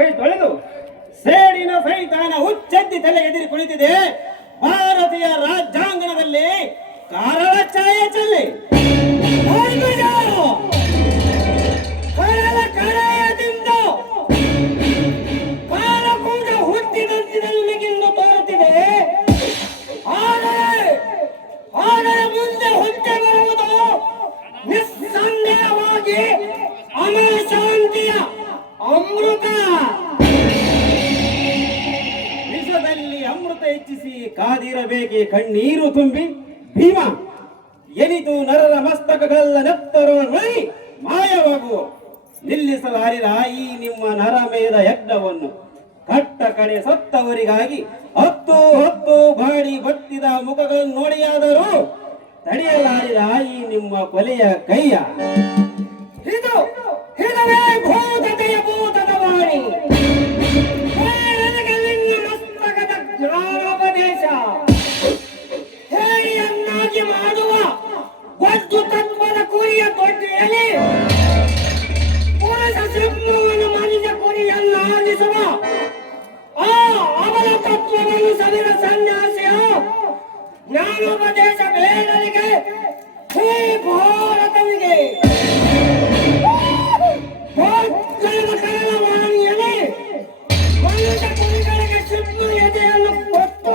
ಕೈ ತೊಳೆದು ಸೇಡಿನ ಸೈತಾನ ಹುಚ್ಚೆತ್ತಿ ತಲೆ ಎದುರಿ ಕುಳಿತಿದೆ. ಭಾರತೀಯ ರಾಜ್ಯಾಂಗಣದಲ್ಲಿ ಕಾರಳ ಛಾಯೆ ಚೆಲ್ಲಿ ಕಡಲ ಕಡೆಯದಿಂದ ಕಾಲಕೂಟ ಹುಟ್ಟಿದಂತಿದೆ ನಿಮಗಿಂದು ತೋರುತ್ತಿದೆ. ಆದರೆ ಮುಂದೆ ಹುಟ್ಟಿ ಬರುವುದು ನಿಸ್ಸಂದೇಹವಾಗಿ ಅಮರ ಶಾಂತಿಯ ಅಮೃತ. ವಿಷದಲ್ಲಿ ಅಮೃತ ಹೆಚ್ಚಿಸಿ ಕಾದಿರಬೇಕೆ ಕಣ್ಣೀರು ತುಂಬಿ ಭೀಮ ಎನಿತು ನರರ ಮಸ್ತಕಗಲ್ಲ ನೆತ್ತರೊಳಗೆ ಮಾಯವಾಗುವ. ನಿಲ್ಲಿಸಲಾರಿರ ಈ ನಿಮ್ಮ ನರಮೇಧ ಯಜ್ಞವನ್ನು ಕಟ್ಟ ಕಡೆ ಸತ್ತವರಿಗಾಗಿ ಹತ್ತು ಹತ್ತು ಬಾಡಿ ಬತ್ತಿದ ಮುಖಗಳನ್ನು ನೋಡಿಯಾದರೂ ತಡೆಯಲಾರಿರ ಈ ನಿಮ್ಮ ಕೊಲೆಯ ಕೈಯ. ಇದುವೇ ಭೂತತೆಯ ಭೂತದ ವಾಣಿ. ಮಸ್ತಕದ ಜ್ಞಾನೋಪದೇಶ ಹೇಳಿಯನ್ನಾಗಿ ಮಾಡುವ ವಸ್ತು ತತ್ವದ ಕುರಿಯ ದೊಡ್ಡಿಯಲ್ಲಿ ಪುರುಷ ಸಿಂಹವನ್ನು ಮನುಷ್ಯ ಕುರಿಯನ್ನಾಗಿಸುವ ಆ ಅವನ ತತ್ವವನ್ನು ಸವಿರ ಸನ್ಯಾಸಿಯ ಜ್ಞಾನೋಪದೇಶ ಬೇಡರಿಗೆ ಹೇ ಭಾರತನಿಗೆ ಕರಳವಾಣಿಯಲ್ಲಿ ಮನುಷ್ಯ ಕುರಿಗಳಿಗೆ ಸಿಂಹ ಎದೆಯನ್ನು ಕೊಟ್ಟು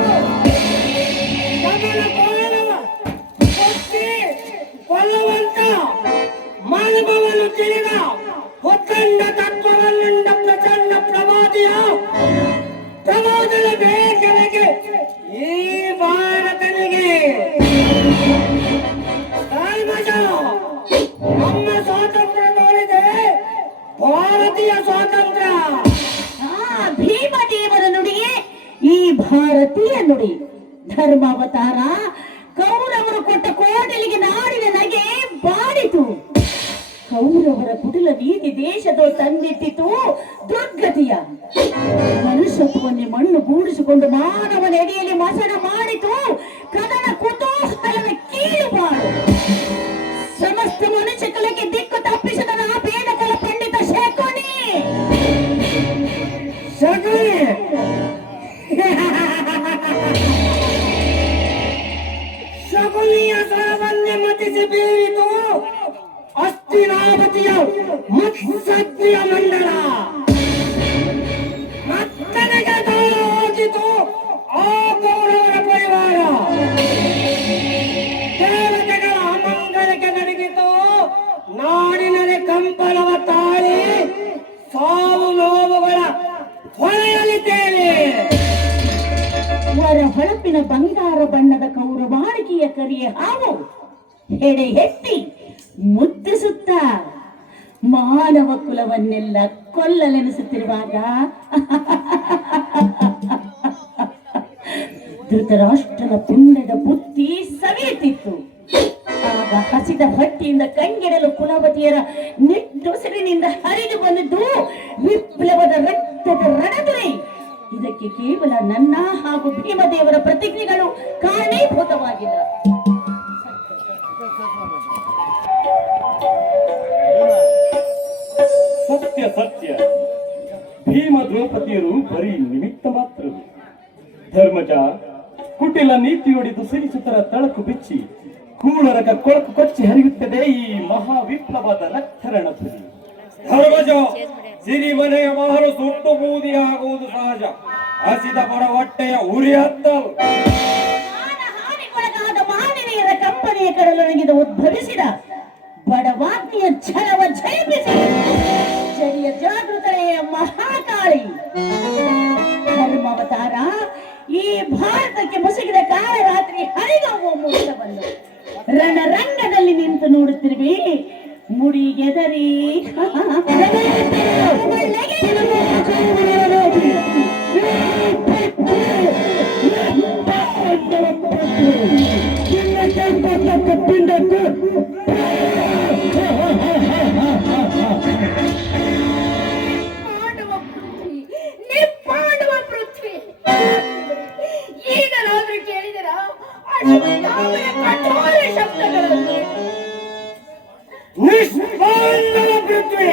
ಕೊಲ್ಲುವಂತ ಮಾನವವನ್ನು ತಿಳಿದ ಒತ್ತಂಡ ತತ್ವವನ್ನುಂಡ ಪ್ರಚಂಡ ಪ್ರವಾದಿಯ ಪ್ರವಾದದ ಬೇಕನಿಗೆ ಈ ಭಾರತನಿಗೆ ನಮ್ಮ ಸ್ವಾತಂತ್ರ್ಯ ನೋಡಿದೆ ಭಾರತೀಯ ಸ್ವಾತಂತ್ರ್ಯ. ಭೀಮದೇವರ ನುಡಿಯೇ ಈ ಭಾರತೀಯ ನುಡಿ. ಧರ್ಮಾವತಾರ ಕೌರವರು ಕೊಟ್ಟ ಕೋಟಲಿಗೆ ನಾಡಿನ ನಗೆ ಬಾಡಿತು. ಕೌರವರ ಕುಟಿಲ ನೀತಿ ದೇಶದ ತಂದಿಟ್ಟಿತು ದುರ್ಗತಿಯ. ಮನುಷ್ಯತ್ವನ್ನೇ ಮಣ್ಣು ಗೂಡಿಸಿಕೊಂಡು ಮಾನವನ ಎಡೆಯಲ್ಲಿ ಮಸಣ ಮಾಡಿತು ಕದನ ಕುತೂಹಲದ ಕೀಳುಮಾಡು. ಸಮಸ್ತ ಮನುಷ್ಯ ಕಲೆಗೆ ದಿಕ್ಕು ತಪ್ಪಿಸಿದ ಬೇಡಕಲ ಪಂಡಿತ ಶಕುನಿ ಶಕುನಿಯ ಸ್ವರವನ್ನೇ ಮತಿಸಿ ಬೀರಿತು ಅಸ್ತಿನಾವತಿಯ ಮುತ್ಸದ್ರಿಯ ಮಂಡಲ. ಮತ್ತನೆಗೆ ತಾಳ ಹೋಗಿತು ಆ ಕೌರವರ ಪರಿವಾರ. ದೇವತೆಗಳ ಅಮಂಗಲಕ್ಕೆ ನಡಗಿತು ನಾಡಿನಲ್ಲಿ ಕಂಪನವ ತಾಳಿ ಸಾವು ನೋವುಗಳ ಹೊಳೆಯಲಿದ್ದೇನೆ. ವರ ಹೊಳಪಿನ ಬಂಗಾರ ಬಣ್ಣದ ಕೌರವಾಣಿಕೆಯ ಕರಿಯ ಹಾವು ಹೆಡೆ ಎತ್ತಿ ಮುದ್ದಿಸುತ್ತ ಮಾನವ ಕುಲವನ್ನೆಲ್ಲ ಕೊಲ್ಲಲೆನಿಸುತ್ತಿರುವಾಗ ಧೃತರಾಷ್ಟ್ರನ ಪುಣ್ಯದ ಬುದ್ಧಿ ಸವಿಯುತ್ತಿತ್ತು. ಆಗ ಹಸಿದ ಹೊಟ್ಟೆಯಿಂದ ಕಂಗೆಡಲು ಕುಲವತಿಯರ ನಿಟ್ಟುಸಿರಿನಿಂದ ಹರಿದು ಬಂದಿದ್ದು ವಿಪ್ಲವದ ರಕ್ತದ ರಣದುರೆ. ಇದಕ್ಕೆ ಕೇವಲ ನನ್ನ ಹಾಗೂ ಭೀಮದೇವರ ಪ್ರತಿಜ್ಞೆಗಳು ಕಾರಣೀಭೂತವಾಗಿಲ್ಲ. ಸತ್ಯ ಸತ್ಯ. ಭೀಮ ದ್ರೌಪದಿಯರು ಬರೀ ನಿಮಿತ್ತ ಮಾತ್ರ. ಧರ್ಮಜ ಕುಟಿಲ ನೀತಿಯೊಡೆದು ಸಿರಿಸುತ್ತರ ತಳಕು ಬಿಚ್ಚಿ ಕೂಳರಗ ಕೊಳಕು ಕೊಚ್ಚಿ ಹರಿಯುತ್ತದೆ ಈ ಮಹಾ ವಿಪ್ಲವದ ರಕ್ತರಣ ಧ್ವನಿ. ಧರ್ಮಜ ಸಿರಿಮನೆಯ ಮಹಲು ಸುಟ್ಟು ಬೂದಿಯಾಗುವುದು ಸಹಜ. ಹಸಿದ ಬಡ ಹೊಟ್ಟೆಯ ಉರಿ ಹತ್ತಲು ಹಾನಿಗೊಳಗಾದ ಮಾನವೀಯರ ಕಂಪನಿಯ ಕಡಲೊಳಗಿದ ಉದ್ಭವಿಸಿದ ಬಡವಾಗ್ನಿಯ ಛಲವ ಜಯಿಸಿ ಚರಿಯ ಜಾಗೃತೆಯ ಮಹಾಕಾಳಿ ಧರ್ಮಾವತಾರ ಈ ಭಾರತಕ್ಕೆ ಮುಸುಗಿದ ಕಾಲರಾತ್ರಿ ಹರಿದವು ಮುಗಿದವನ್ನು ರಣರಂಗದಲ್ಲಿ ನಿಂತು ನೋಡುತ್ತಿರುವೆ. ಮುಡಿಗೆದರಿ ಈಗಲಾದ್ರೂ ಕೇಳಿದರ ಕಠೋರ ಶಬ್ದಗಳನ್ನು ನಿಷ್ಪಾಂಡವ ಪೃಥ್ವಿ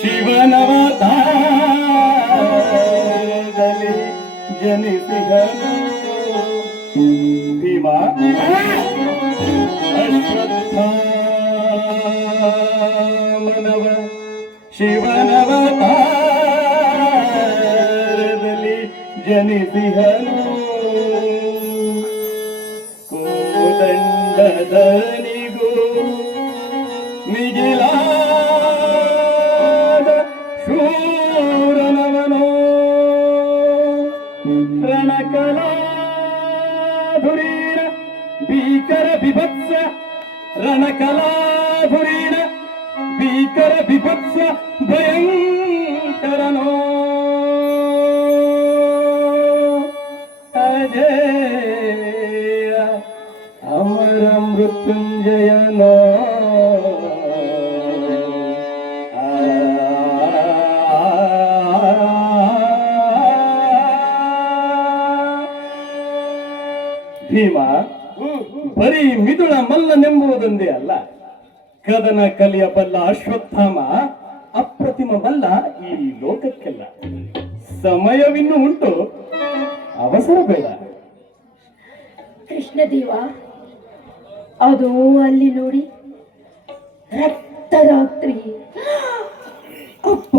ಶಿವನವತಾರದಲ್ಲಿ ಜನಿಸಿದನು ಭೀಮ ಅಶ್ವತ್ಥಾಮನವ ಶಿವನವತಾರದಲ್ಲಿ ಜನಿಸಿಹನು ಕೋದಂಡದನಿಗೂ ಮಿಗಿಲಾದ ಶೂರನವನೋ ರಣಕಲಾಧುರೀಣ ಭೀಕರ ಬಿಭತ್ಸ ರಣಕಲಾಧುರೀಣ ಭೀಕರ ಬಿಭತ್ಸ ಭಯಂಕರನೋ ಅಜೇಯ ಅಮರ ಮೃತ್ಯುಂಜಯನೋ ಭೀಮ ಬರೀ ಮಿದುಳ ಮಲ್ಲನೆಂಬುವುದೊಂದೇ ಅಲ್ಲ, ಕದನ ಕಲಿಯ ಬಲ್ಲ ಅಶ್ವತ್ಥಾಮ ಅಪ್ರತಿಮ ಮಲ್ಲ ಈ ಲೋಕಕ್ಕೆಲ್ಲ. ಸಮಯವಿನ್ನೂ ಉಂಟು, ಅವಸರ ಬೇಡ. ಕೃಷ್ಣದೇವ, ಅದು ಅಲ್ಲಿ ನೋಡಿ, ರಕ್ತರಾತ್ರಿ. ಅಪ್ಪ,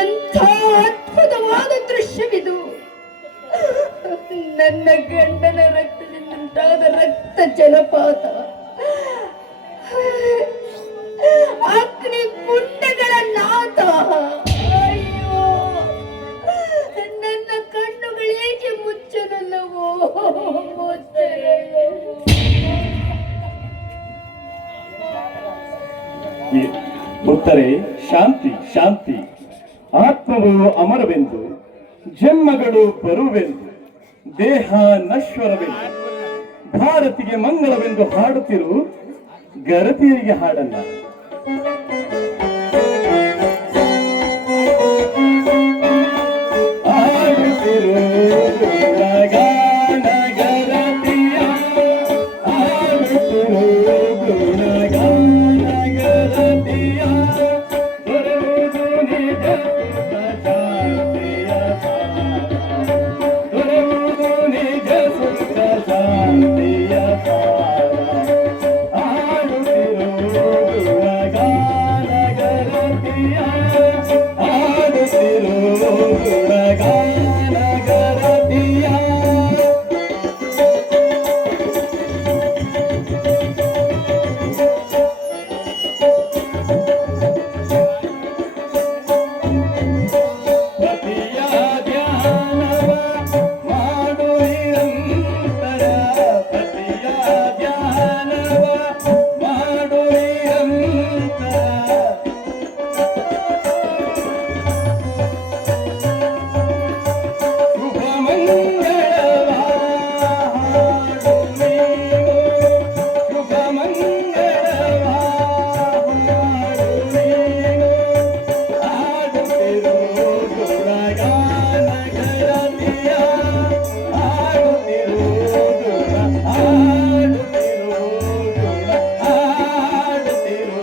ಎಂಥ ಅದ್ಭುತವಾದ ದೃಶ್ಯವಿದು. ನನ್ನ ಗಂಡನ ರಕ್ತದಿಂದುಂಟಾದ ರಕ್ತ ಜಲಪಾತ, ಅಗ್ನಿ ಕುಂಡಗಳ ನಾಥ. ಅಯ್ಯೋ, ನನ್ನ ಕಣ್ಣುಗಳೇಕೆ ಮುಚ್ಚಲಲ್ಲವೋ ಮುಚ್ಚಲೇ. ಉತ್ತರೆ ಶಾಂತಿ ಶಾಂತಿ. ಆತ್ಮವು ಅಮರವೆಂದು, ಜನ್ಮಗಳು ಬರುವೆಂದು, ದೇಹ ನಶ್ವರವೆಂದು, ಭಾರತಿಗೆ ಮಂಗಳವೆಂದು ಹಾಡುತ್ತಿರು, ಗರತಿಯರಿಗೆ ಹಾಡಲ್ಲ. ಆಡುತ್ತಿರು ಗುಣಗಾನ ಗರತಿಯ, ಆಡುತ್ತಿರು ಗುಣಗಾನ ಗರತಿಯ, ದೊರೆಯುವುದು ನಿಜ ಸುಖ ಶಾಂತಿಯ ಸಾರ, ದೊರೆಯುವುದು ನಿಜ ಸುಖ ಶಾಂತಿಯ ಸಾರ. ಆಡುತ್ತಿರು ಗುಣಗಾನ ಗರತಿಯ, ಆಡುತ್ತಿರು ಗುಣಗಾನ ಗರತಿಯ. ಪತಿಯ ಧ್ಯಾನವ ಮಾಡು ನಿರಂತರ, ಪತಿಯ ಧ್ಯಾನವ ಮಾಡು ನಿರಂತರ. ಶುಭ ಮಂಗಳವ ಹಾಡು ನೀನು, ಶುಭ ಮಂಗಳವ ಹಾಡು ನೀನು. ಆಡುತ್ತಿರು ಗುಣಗಾನ ಗರತಿಯ, ಆಡುತ್ತಿರು ಗುಣ, ಆಡುತ್ತಿರು ಗುಣ, ಆಡುತ್ತಿರು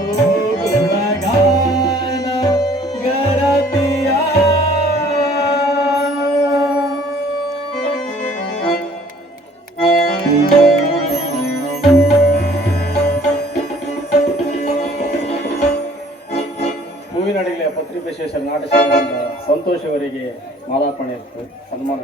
ಗುಣಗಾನ ಗರತಿಯ. ಹೂವಿನಡಿಗೆಯ ಪತ್ರಿಕಾಶೇಷ ನಾಟಕದಿಂದ ಸಂತೋಷವರಿಗೆ ಮಾಲಾರ್ಪಣೆ ಸನ್ಮಾನ.